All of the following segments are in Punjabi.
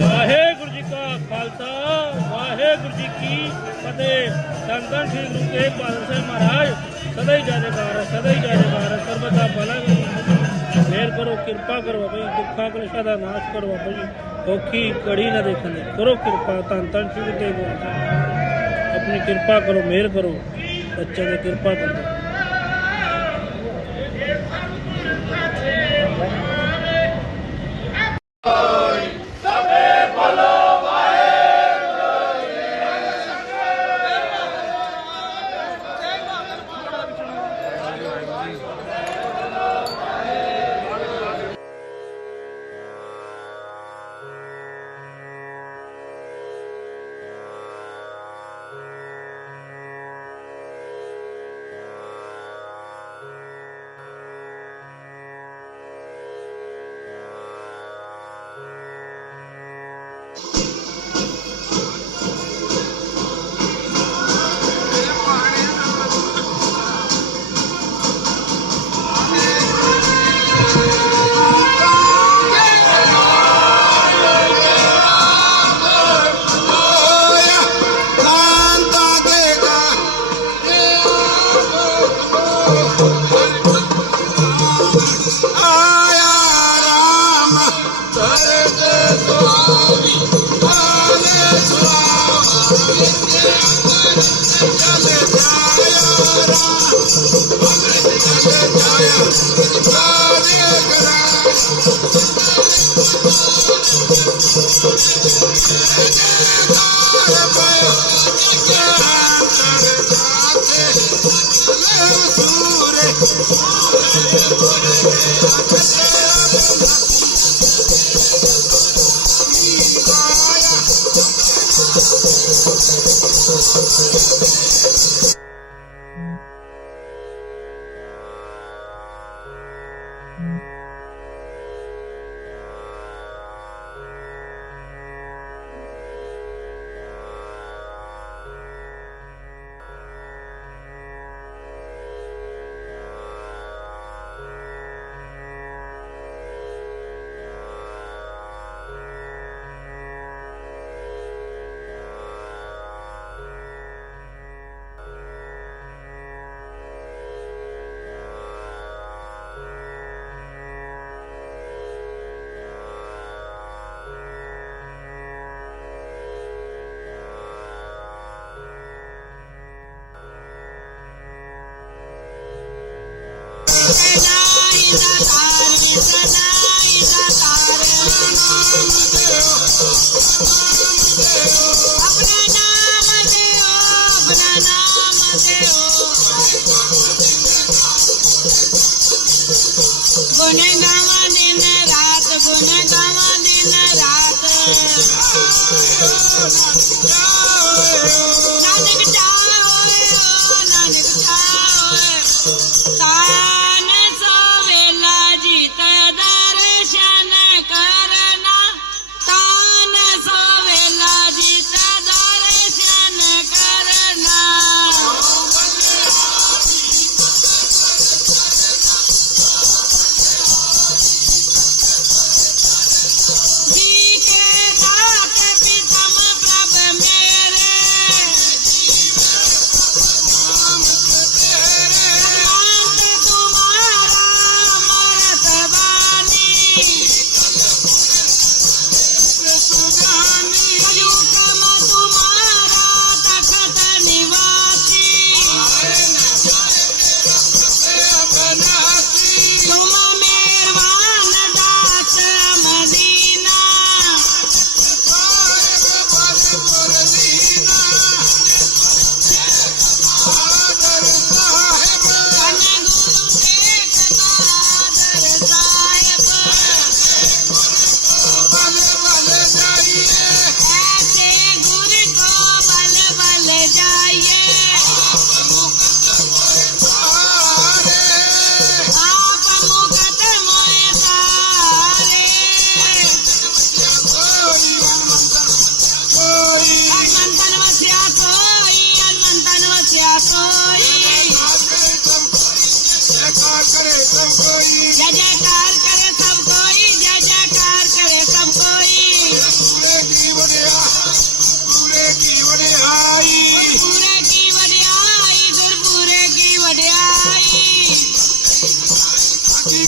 ਵਾਹਿਗੁਰੂ ਜੀ ਕਾ ਖਾਲਸਾ, ਵਾਹਿਗੁਰੂ ਜੀ ਕੀ ਫਤਿਹ। ਸੰਤਨ ਸ੍ਰੀ ਗੁਰੂ ਤੇਗ ਬਹਾਦਰ ਸਾਹਿਬ ਮਹਾਰਾਜ, ਸਦਾ ਹੀ ਜਾਜੇਕਾਰ ਸਦਾ ਹੀ ਜਾਜੇਕਾਰ ਸਰਬਤ ਭਲਾ ਕਰੋ ਮਿਹਰ ਕਰੋ, ਕਿਰਪਾ ਕਰੋ ਬਈ ਦੁੱਖਾਂ ਕਲੇਸ਼ਾਂ ਦਾ ਨਾਸ਼ ਕਰੋ ਬਾਬਾ ਜੀ ਔਖੀ ਕੜੀ ਨਾ ਦੇਖਣ ਦੀ। ਕਰੋ ਕਿਰਪਾ, ਧੰਨ ਧੰਨ ਸ੍ਰੀ ਗੁਰੂ ਤੇਗ ਬਹਾਦਰ ਆਪਣੀ ਕਿਰਪਾ ਕਰੋ ਮਿਹਰ ਕਰੋ। ਬੱਚਿਆਂ ਦੀ ਕਿਰਪਾ ਕਰੋ।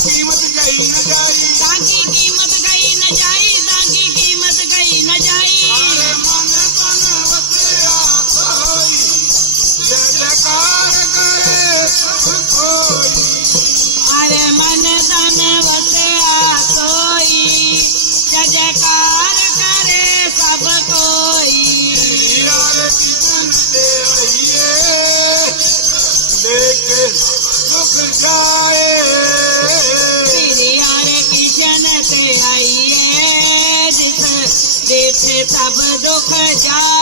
Thank you. से सब दुख जाए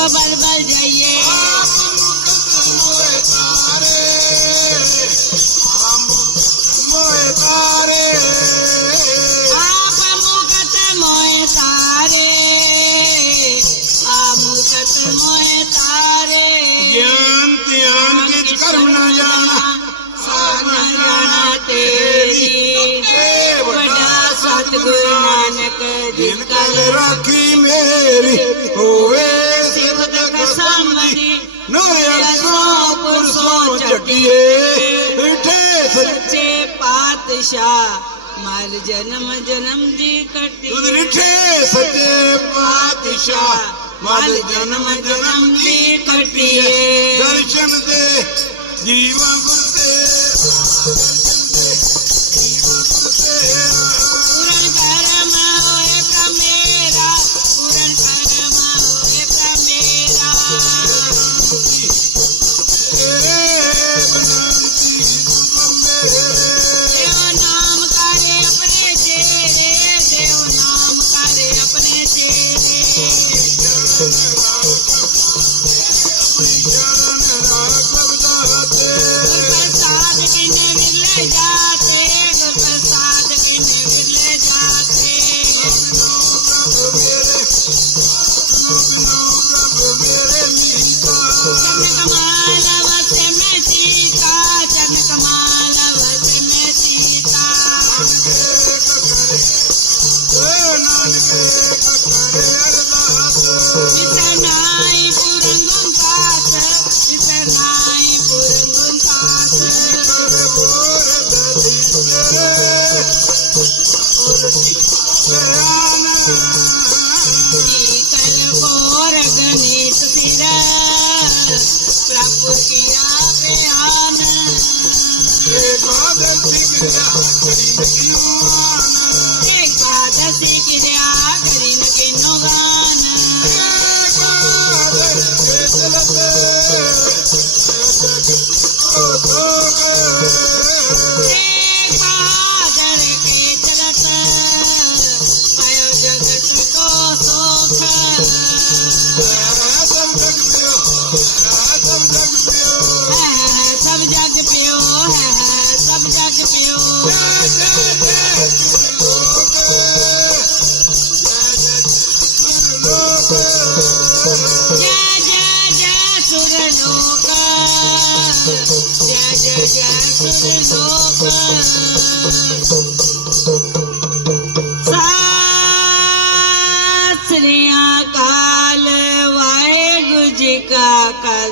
बल बल जाइए आप मुकत मोए तारे आप मुकत मोए तारे ਗਿਆਨ ਧਿਆਨ ਕਿਛ ਕਰਮ ਨਾ ਜਾਣਾ ਸਾਰ ਨਾ ਜਾਣਾ ਤੇਰੀ ਵੱਡਾ ਸਤਿਗੁਰੂ ਨਾਨਕ ਦਿਨ ਜਿਨ ਕਲ ਕਲ ਰਾਖੀ ਮੇਰੀ ਹੋਵੇ ਪੁਰਸੋਂ ਚੱਕੀਏ ਠੇਸ ਸੱਚੇ ਪਾਤਸ਼ਾਹ। ਮਰ ਜਨਮ ਜਨਮ ਦੀ ਕੱਟੀ ਤੁਧ ਨਿਠੇ ਸੱਚੇ ਪਾਤਸ਼ਾਹ। ਮਲ ਜਨਮ ਜਨਮ ਦੀ ਕੱਟੀਏ ਦਰਸ਼ਨ ਦੇ ਜੀਵਨ ਗੁਰਤੇ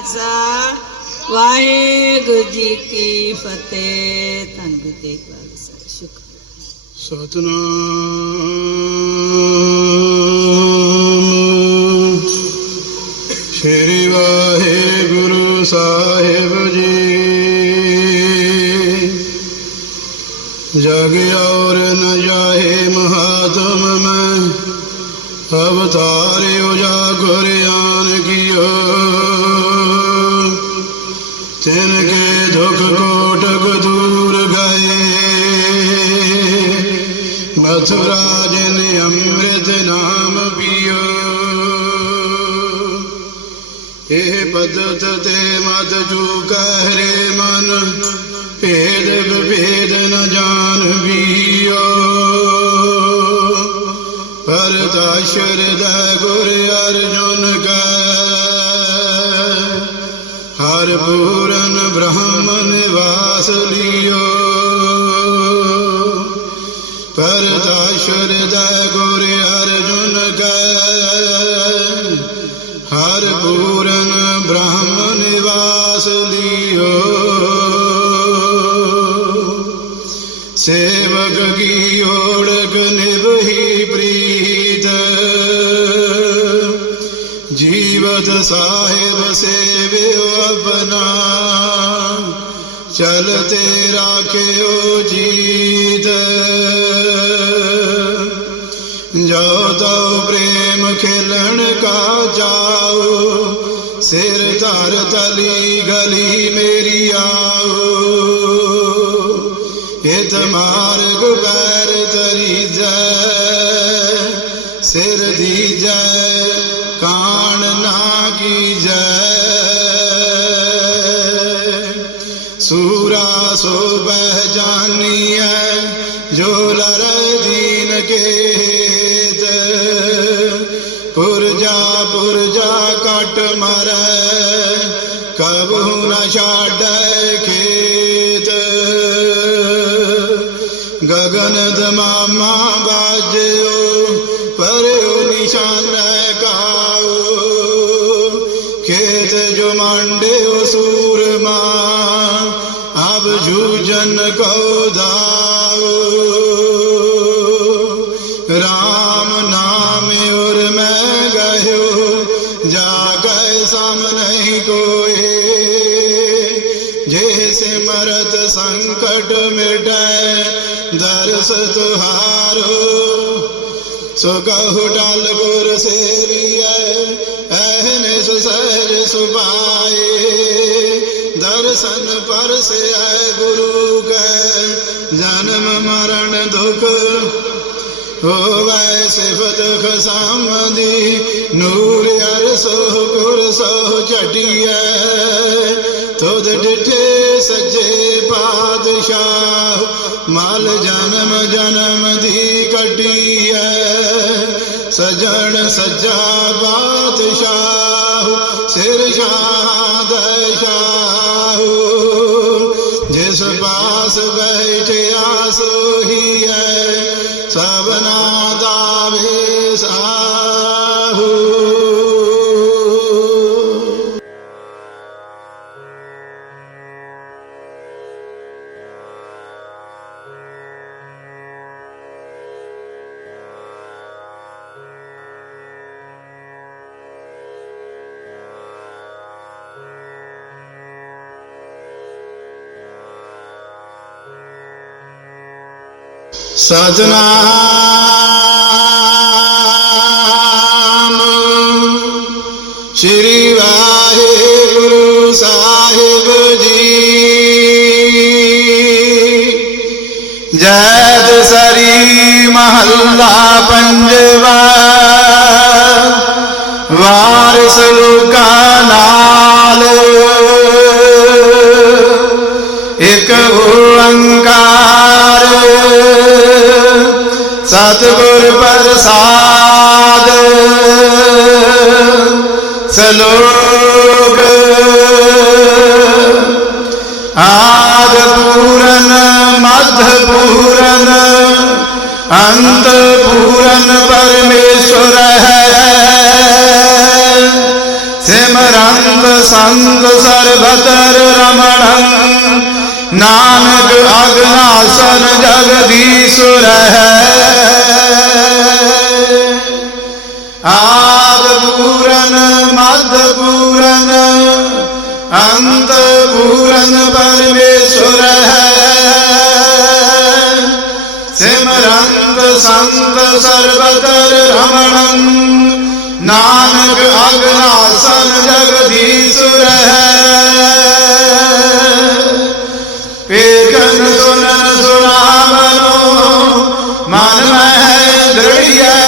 ਖਾਲਸਾ ਵਾਹਿਗੁਰੂ ਜੀ ਕੀ ਫਤਿਹ ਧੰਨ ਗੁਰੂ ਤੇਗ ਬਹਾਦਰ ਸਾਹਿਬ ਸ਼ੁਕਰ ਸਤਨਾਮ ਸ਼੍ਰੀ ਵਾਹਿਗੁਰੂ ਸਾਹਿਬ ਜੀ ਜਗ ਔਰ ਨ ਜਾਹੇ ਮਹਾਤਮ ਮੈਂ ਅਵਤਾਰਿ ਉਜਾਗਰ ਮਥੁਰਾ ਨੇ ਅੰਮ੍ਰਿਤ ਨਾਮ ਪੀਓ ਇਹ ਪਦਤ ਤੇ ਮਤ ਜੂ ਕਹਿਰੇ ਮਨ, ਭੇਦ ਵਿਭੇਦ ਨ ਜਾਣ ਵੀਓ ਪਰਤਾਸ਼ਰ ਦਾ ਗੁਰ ਅਰਜੁਨ ਕਾ, ਹਰ ਪੂਰਨ ਬ੍ਰਹਮ ਨਿਵਾਸ ਲਿਓ। ਪਰਤਾਸ਼ਰ ਗੁਰ ਅਰਜੁਨ ਕਾ। ਹਰ ਪੂਰਨ ਬ੍ਰਹਮ ਨਿਵਾਸ ਲਿਓ। ਸੇਵਕ ਕੀ ਓੜਕ ਨਿਭਹੀ ਪ੍ਰੀਤ। ਜੀਵਤ ਸਾਹਿਬ ਸੇਵਿਓ ਆਪਣਾ। ਚਲਤੇ ਰਾਖਿਓ ਜੀਤ। ਤਉ ਪ੍ਰੇਮ ਖੇਲਣ ਕਾ ਜਾਓ। ਸਿਰ ਧਰ ਤਲੀ ਗਲੀ ਮੇਰੀ ਆਓ। ਹਿਤ ਮਾਰਗ ਪੈਰ ਤਰੀਜੈ ਜਾ ਜਾਗੈ ਸਮ ਨਹੀਂ ਕੋਏ ਜੇ ਸਿਮਰਤ ਸੰਕਟ ਮਿਟੈ, ਦਰਸ ਤੁਹਾਰੋ। ਸੋ ਕਹു ਡਲ ਗੁਰ ਸੇਵੀਐ ਐਹਨਿਸ ਸਹਿਜ ਸੁਭਾਏ। ਦਰਸ਼ਨ ਪਰਸੈ ਗੁਰੂ ਕੈ, ਜਨਮ ਮਰਨ ਦੁਖ ਹੋਵੈ ਸਿਫਤ ਖਸਾਮਦੀ, ਨੂਰ ਅਰਸੋ ਗੁਰ ਸੋ ਝਟਿਐ। ਤੁਧ ਡਿਠੇ ਸੱਜੇ ਪਾਤਸ਼ਾਹ, ਮਲ ਜਨਮ ਜਨਮ ਦੀ ਕੱਢੀਐ। ਸਜਣ ਸੱਜਾ ਬਾਦਸ਼ਾਹ ਸਿਰ ਸ਼ਾਹ ਸ਼ਾਹੂ। ਜਿਸ ਪਾਸ ਬੈਠਿਆ ਸੋਹੀ ਸਤਨਾਮ ਸ੍ਰੀ ਵਾਹਿਗੁਰੂ ਸਾਹਿਬ ਜੀ। ਜੈ ਸਰੀ ਮਹੱਲਾ ਪੰਜਵਾ। ਵਾਰਿਸ ਲੋਕਾ ਸਲੋਕ ਆਦ ਪੂਰਨ ਮਧ ਪੂਰਨ ਅੰਤ ਪੂਰਨ ਪਰਮੇਸ਼ਵਰ ਹੈ ਸਿਮਰੰਤ ਸੰਤ ਸਰਬਤਰ ਰਮਣੰ ਨਾਨਕ ਅਗਨਾਸਨ ਜਗਦੀਸ਼ੁਰ ਹੈ ਅੰਤ ਪੂਰਨ ਪਰਮੇਸ਼ਵਰ ਹੈ ਸਿਮਰੰਤ ਸੰਤ ਸਰਬਤਰ ਰਮਣੰ ਨਾਨਕ ਅਗਨਾਸਨ ਜਗਦੀਸ਼ੁਰ ਹੈ ਵੇਖਨ ਸੁਨਨ ਸੁਨਾਵਨੋ ਮਨ ਮਹਿ ਦ੍ਰਿੜੀਐ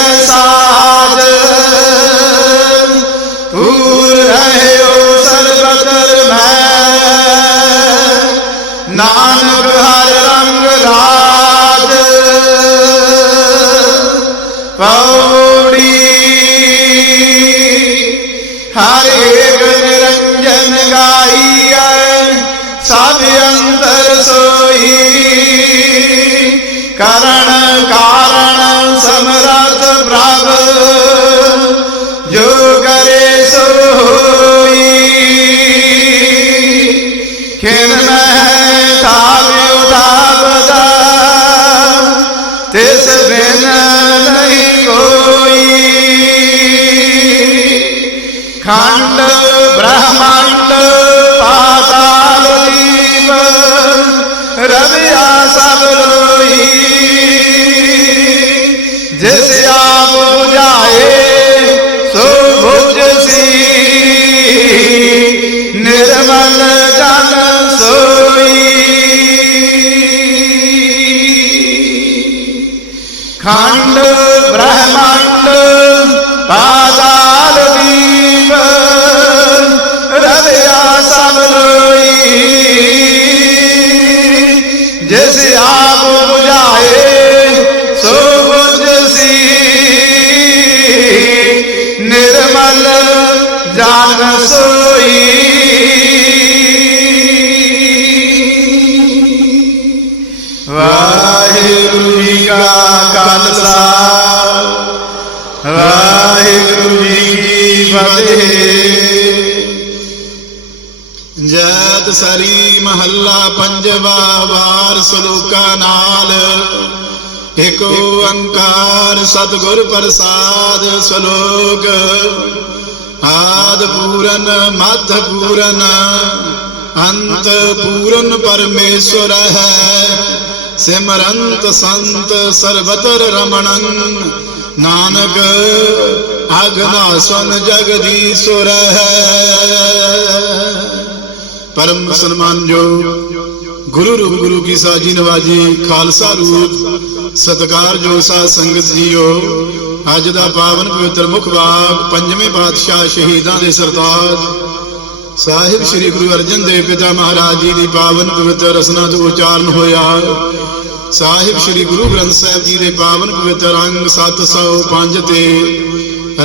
ਕਰਨ ਕਾਰਣ ਸਮਰਥ ਪ੍ਰਭ ਜੋ ਕਰੇ ਸੋ ਹੋਈ। ਖਿਨ ਮਹਿ ਖੰਡ ਬ੍ਰਹਮੰਡ ਪਾਤਾਲ ਇਕ ਓੰਕਾਰ ਸਤਿਗੁਰ ਪ੍ਰਸਾਦ ਸ਼ਲੋਕ। ਆਦ ਪੂਰਨ, ਮਧ ਪੂਰਨ, ਅੰਤ ਪੂਰਨ ਪਰਮੇਸ਼ਵਰ ਹੈ। ਸਿਮਰੰਤ ਸੰਤ ਸਰਬਤਰ ਰਮਣੰ, ਨਾਨਕ ਅਗਨਾ ਸੁਨ ਜਗਦੀਸ਼ਵਰ ਹੈ। ਪਰਮ ਸਨਮਾਨਯੋ ਗੁਰੂ ਰੂਪ ਗੁਰੂ ਕੀ ਸਾਜੀ ਨਵਾਜੀ, ਖਾਲਸਾ ਰੂਪ, ਸਤਕਾਰ ਸਾਧ ਸੰਗਤ ਜੀਓ। ਅੱਜ ਦਾ ਪਾਵਨ ਪਵਿੱਤਰ ਮੁਖ ਬਾਗ, ਪੰਜਵੇਂ ਪਾਤਸ਼ਾਹ ਸ਼ਹੀਦਾਂ ਦੇ ਸਰਤਾਜ। ਸਾਹਿਬ ਸ੍ਰੀ ਗੁਰੂ ਅਰਜਨ ਦੇਵ ਪਿਤਾ ਮਹਾਰਾਜ ਜੀ ਦੀ ਪਾਵਨ ਪਵਿੱਤਰ ਰਸਨਾ ਤੋਂ ਉਚਾਰਨ ਹੋਇਆ। ਸਾਹਿਬ ਸ੍ਰੀ ਗੁਰੂ ਗ੍ਰੰਥ ਸਾਹਿਬ ਜੀ ਦੇ ਪਾਵਨ ਪਵਿੱਤਰ ਅੰਗ 705 ਤੇ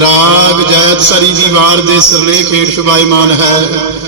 ਰਾਗ ਜੈਤ ਸਰੀ ਦੀ ਵਾਰ ਦੇ ਸਰਲੇਖ ਹੇਠ ਸ਼ੁਭਾਈਮਾਨ ਹੈ।